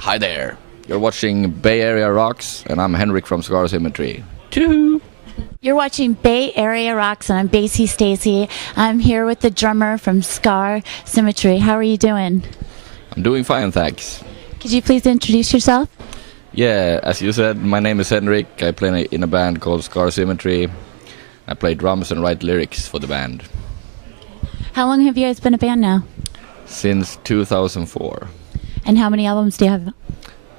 Hi there. You're watching Bay Area Rocks, and I'm Henrik from Symmetry. Choo! You're watching Bay Area Rocks, and I'm Bassy Stacy. I'm here with the drummer from Symmetry. How are you doing? I'm doing fine, thanks. Could you please introduce yourself? Yeah, as you said, my name is Henrik. I play in a band called Symmetry. I play drums and write lyrics for the band. How long have you guys been a band now? Since 2004. And how many albums do you have?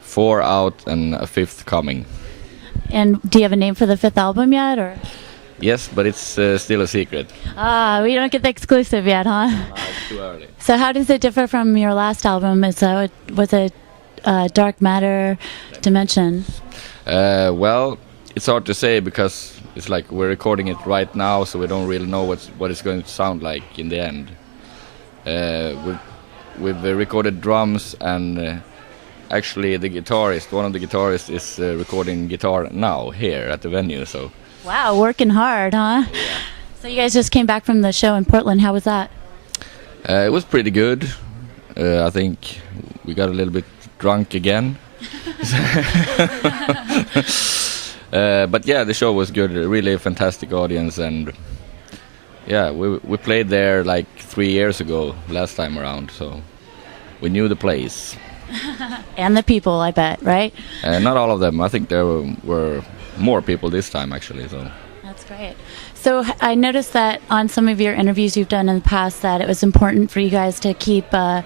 4 out and a 5th coming. And do you have a name for the 5th album yet, or? Yes, but it's still a secret. We don't get the exclusive yet, huh? It's too early. So how does it differ from your last album? Was it Dark Matter Dimension? Well, it's hard to say because it's like we're recording it right now, so we don't really know what it's going to sound like in the end. We've recorded drums, and actually one of the guitarists is recording guitar now here at the venue. So. Wow, working hard, huh? Yeah. So you guys just came back from the show in Portland. How was that? It was pretty good. I think we got a little bit drunk again. But yeah, the show was good. Really a fantastic audience, and yeah, we played there like 3 years ago, last time around, so we knew the place. And the people, I bet, right? Not all of them. I think there were more people this time, actually. So. That's great. So I noticed that on some of your interviews you've done in the past that it was important for you guys to keep the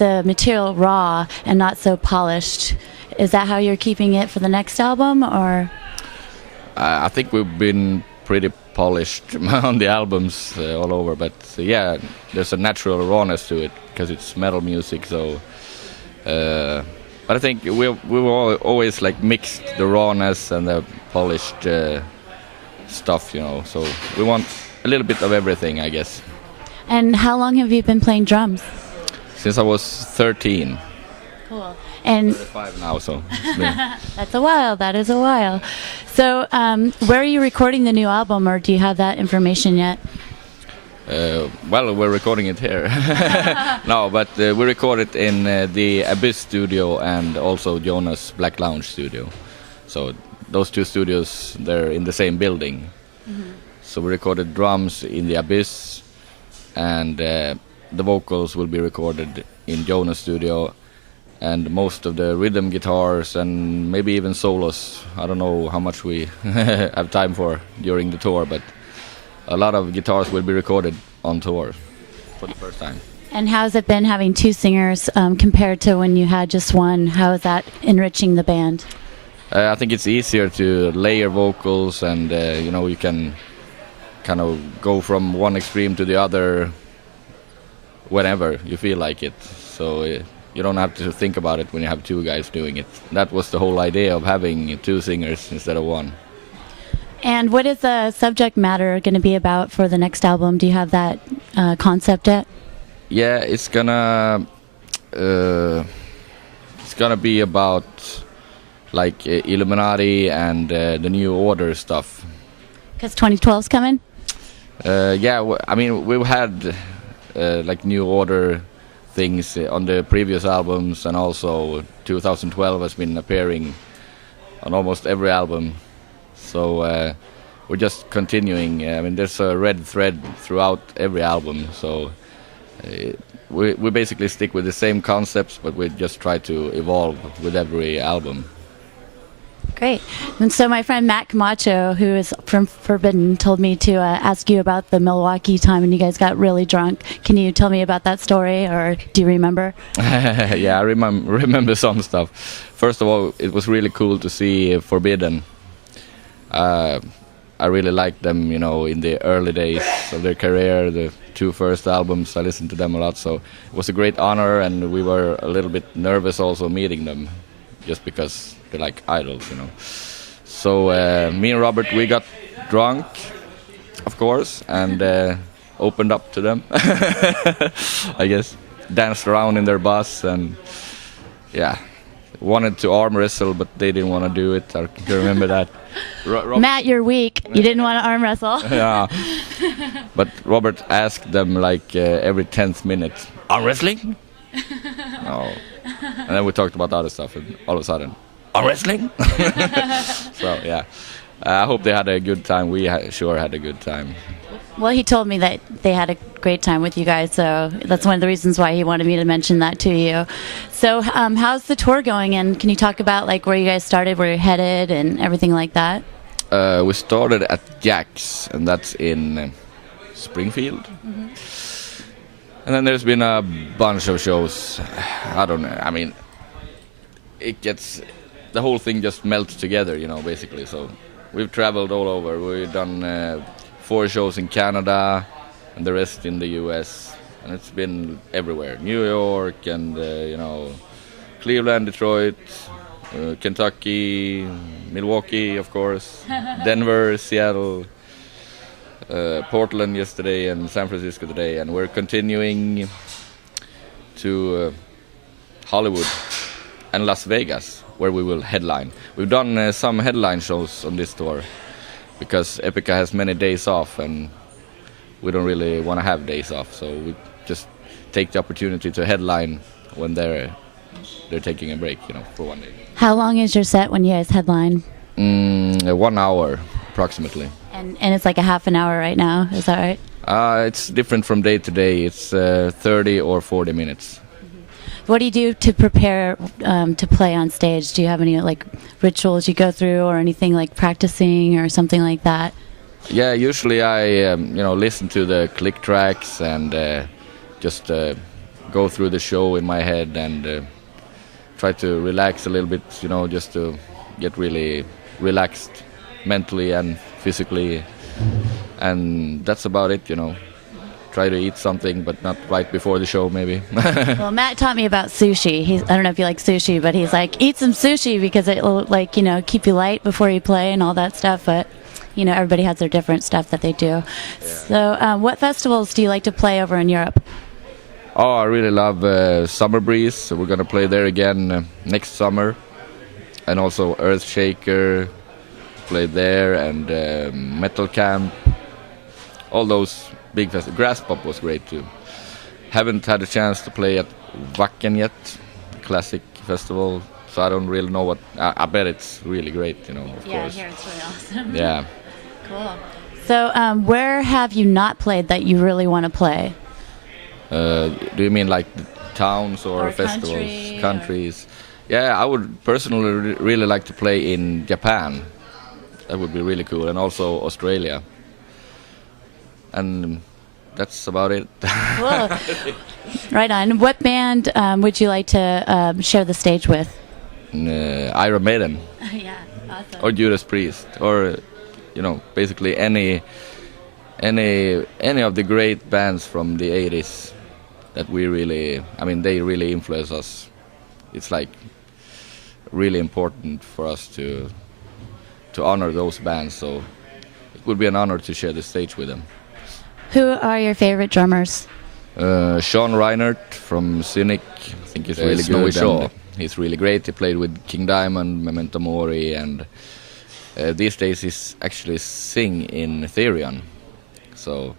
material raw and not so polished. Is that how you're keeping it for the next album, or? I think we've been pretty polished on the albums all over, but yeah, there's a natural rawness to it because it's metal music. So, but I think we've always like mixed the rawness and the polished stuff, you know. So we want a little bit of everything, I guess. And how long have you been playing drums? Since I was 13. Cool. And 35 now, so that's a while. That is a while. So, where are you recording the new album, or do you have that information yet? Well, we're recording it here. No, but we record it in the Abyss studio and also Jonas Black Lounge studio. So those two studios, they're in the same building. Mm-hmm. So we recorded drums in the Abyss, and the vocals will be recorded in Jonas studio. And most of the rhythm guitars and maybe even solos. I don't know how much we have time for during the tour, but a lot of guitars will be recorded on tour for the first time. And how's it been having 2 singers compared to when you had just one? How is that enriching the band? I think it's easier to layer vocals, and you can kind of go from one extreme to the other whenever you feel like it. So you don't have to think about it when you have 2 guys doing it. That was the whole idea of having 2 singers instead of 1. And what is the subject matter going to be about for the next album? Do you have that concept yet? Yeah, it's gonna be about like Illuminati and the New Order stuff. Because 2012's coming? Yeah, I mean, we've had like New Order things on the previous albums, and also 2012 has been appearing on almost every album. So we're just continuing. I mean, there's a red thread throughout every album. So we basically stick with the same concepts, but we just try to evolve with every album. Great. And so my friend Matt Camacho, who is from Forbidden, told me to ask you about the Milwaukee time when you guys got really drunk. Can you tell me about that story, or do you remember? Yeah, I remember some stuff. First of all, it was really cool to see Forbidden. I really liked them, in the early days of their career, the 2 first albums. I listened to them a lot, so it was a great honor, and we were a little bit nervous also meeting them, just because they're like idols, So me and Robert, we got drunk, of course, and opened up to them, I guess. Danced around in their bus, and yeah, wanted to arm wrestle, but they didn't want to do it. I can remember that. Matt, you're weak. You didn't want to arm wrestle. Yeah. But Robert asked them like every 10th minute, arm wrestling? No. And then we talked about other stuff, and all of a sudden, wrestling? So, yeah. I hope they had a good time. We sure had a good time. Well, he told me that they had a great time with you guys, so that's one of the reasons why he wanted me to mention that to you. So, how's the tour going, and can you talk about like where you guys started, where you're headed, and everything like that? We started at Jack's, and that's in Springfield. Mm-hmm. And then there's been a bunch of shows. I don't know. I mean, the whole thing just melts together, basically. So we've traveled all over. We've done 4 shows in Canada and the rest in the US. And it's been everywhere. New York and, Cleveland, Detroit, Kentucky, Milwaukee, of course, Denver, Seattle, Portland yesterday, and San Francisco today. And we're continuing to Hollywood and Las Vegas, where we will headline. We've done some headline shows on this tour because Epica has many days off, and we don't really want to have days off, so we just take the opportunity to headline when they're taking a break, for one day. How long is your set when you guys headline? 1 hour, approximately. And it's like a half an hour right now, is that right? It's different from day to day. It's 30 or 40 minutes. What do you do to prepare to play on stage? Do you have any like rituals you go through, or anything like practicing or something like that? Yeah, usually I listen to the click tracks and just go through the show in my head and try to relax a little bit, just to get really relaxed mentally and physically, and that's about it. Try to eat something, but not right before the show, maybe. Well, Matt taught me about sushi. I don't know if you like sushi, but he's like, eat some sushi because it'll keep you light before you play and all that stuff. But everybody has their different stuff that they do. Yeah. So what festivals do you like to play over in Europe? Oh, I really love Summer Breeze. So we're gonna play there again next summer, and also Earthshaker, play there, and Metal Camp. All those big festivals. Grass Pop was great too. Haven't had a chance to play at Wacken yet, classic festival. So I don't really know what. I bet it's really great, of course. Yeah, I hear it's really awesome. Yeah. Cool. So where have you not played that you really want to play? Do you mean like towns or festivals, countries? Yeah, I would personally really like to play in Japan. That would be really cool, and also Australia. And that's about it. Cool. Right on. What band would you like to share the stage with? Iron Maiden. Yeah, awesome. Or Judas Priest, or basically any of the great bands from the 80s that they really influence us. It's like really important for us to honor those bands, so it would be an honor to share the stage with them. Who are your favorite drummers? Sean Reinert from Cynic. I think he's really good. And he's really great. He played with King Diamond, Memento Mori, and these days he's actually sing in Therion. So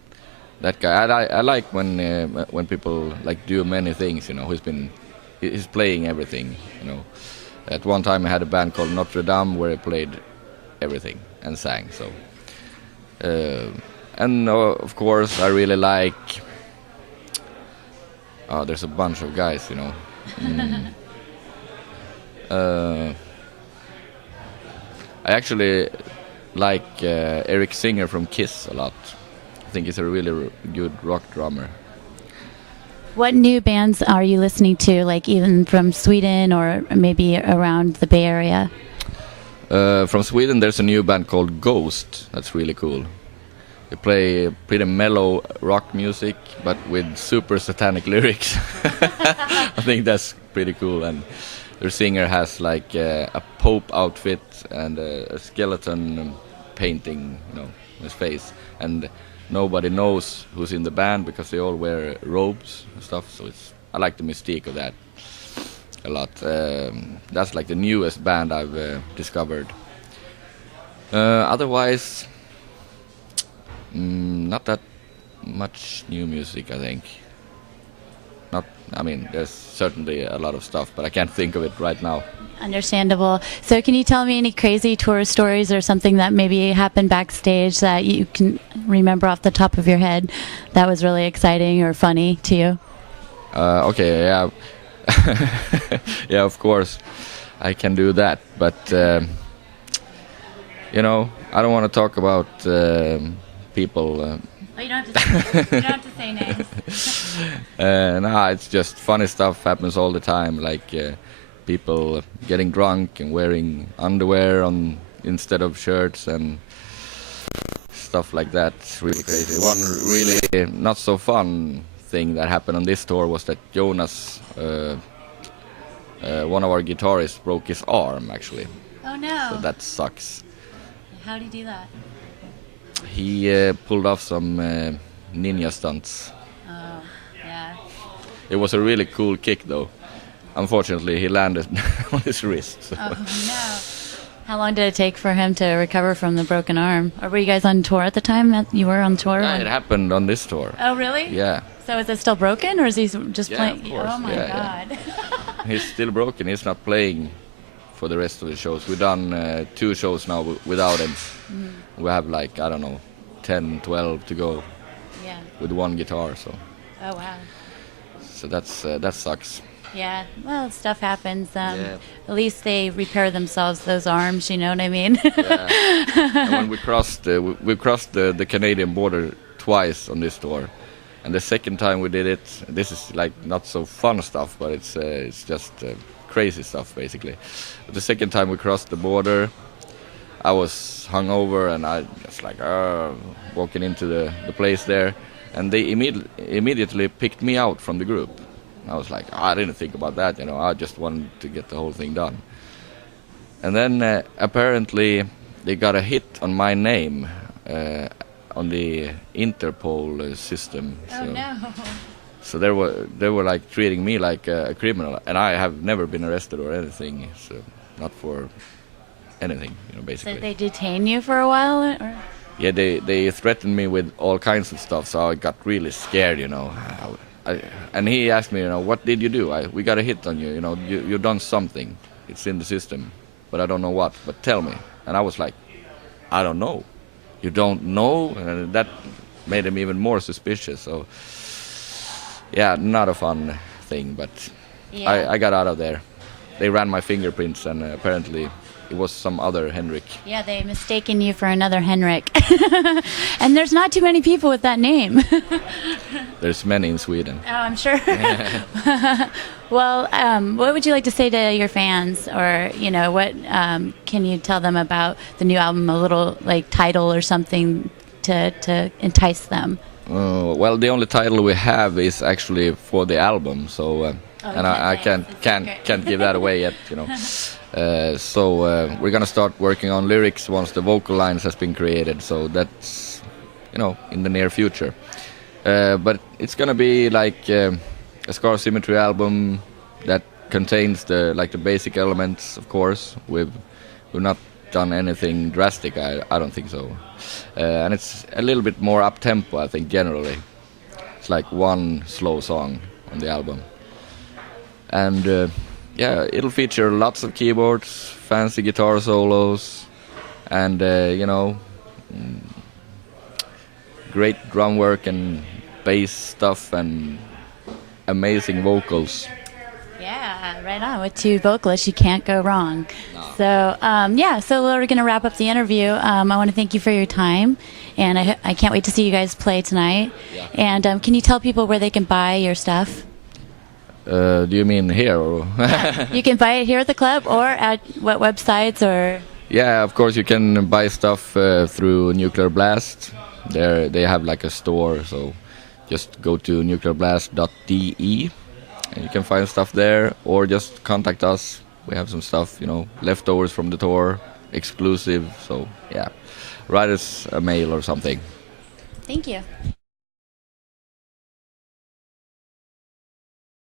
that guy, I like when people like do many things. He's playing everything. At one time I had a band called Notre Dame where he played everything and sang. So. And of course, I really like. There's a bunch of guys, I actually like Eric Singer from Kiss a lot. I think he's a really good rock drummer. What new bands are you listening to, like even from Sweden or maybe around the Bay Area? From Sweden, there's a new band called Ghost. That's really cool. They play pretty mellow rock music, but with super satanic lyrics. I think that's pretty cool. And their singer has like a Pope outfit and a skeleton painting, on his face. And nobody knows who's in the band because they all wear robes and stuff. So I like the mystique of that a lot. That's like the newest band I've discovered. Otherwise, not that much new music, I think. not. I mean, there's certainly a lot of stuff, but I can't think of it right now. Understandable. So can you tell me any crazy tour stories or something that maybe happened backstage that you can remember off the top of your head that was really exciting or funny to you? Okay, yeah. Yeah, of course, I can do that. But, you know, I don't want to talk about people. Oh, you don't have to say names. Nah, it's just funny stuff happens all the time, like people getting drunk and wearing underwear on instead of shirts and stuff like that. It's really crazy. One really not so fun thing that happened on this tour was that Jonas, one of our guitarists, broke his arm actually. Oh no. So that sucks. How did he do that? He pulled off some ninja stunts. Oh, yeah. It was a really cool kick though. Unfortunately, he landed on his wrist. So. Oh no. How long did it take for him to recover from the broken arm? Or were you guys on tour at the time that you were on tour? Yeah, it happened on this tour. Oh really? Yeah. So is it still broken or is he just playing? Of course. Oh my God. Yeah. He's still broken. He's not playing for the rest of the shows. We've done 2 shows now without him. We have like, I don't know, 10, 12 to go. Yeah. With one guitar, so. Oh wow. So that sucks. Yeah, well, stuff happens. Yeah. At least they repair themselves, those arms, you know what I mean? Yeah. And when we crossed the Canadian border twice on this tour, and the second time we did it, this is like not so fun stuff, but it's just crazy stuff basically. But the second time we crossed the border, I was hungover and I just like walking into the place there, and they immediately picked me out from the group. I was like, I didn't think about that, you know. I just wanted to get the whole thing done. And then apparently they got a hit on my name on the Interpol system. Oh no. So they were like treating me like a criminal, and I have never been arrested or anything, so not for anything, you know, basically. So they detain you for a while? Or? Yeah, they threatened me with all kinds of stuff, so I got really scared, you know. And he asked me, you know, what did you do? We got a hit on you, you know, you've done something. It's in the system, but I don't know what, but tell me. And I was like, I don't know. You don't know? And that made him even more suspicious, so yeah, not a fun thing, but yeah. I got out of there. They ran my fingerprints, and apparently it was some other Henrik. Yeah, they mistaken you for another Henrik. And there's not too many people with that name. There's many in Sweden. Oh, I'm sure. Well, what would you like to say to your fans? Or, you know, what can you tell them about the new album, a little like title or something to entice them? Well, the only title we have is actually for the album, so and I can't give that away yet, you know. So we're gonna start working on lyrics once the vocal lines has been created. So that's, you know, in the near future. But it's gonna be like a Scar Symmetry album that contains the basic elements. Of course, we've not done anything drastic. I don't think so. And it's a little bit more up tempo, I think, generally. It's like one slow song on the album, and yeah, it'll feature lots of keyboards, fancy guitar solos, and you know, great drum work and bass stuff and amazing vocals. Yeah, right on. With 2 vocalists, you can't go wrong. No. So, yeah, so we're going to wrap up the interview. I want to thank you for your time, and I can't wait to see you guys play tonight. Yeah. And can you tell people where they can buy your stuff? Do you mean here? Or Yeah, you can buy it here at the club, or at what websites? Or yeah, of course you can buy stuff through Nuclear Blast. They have like a store, so just go to nuclearblast.de and you can find stuff there, or just contact us. We have some stuff, you know, leftovers from the tour, exclusive. So yeah, write us a mail or something. Thank you.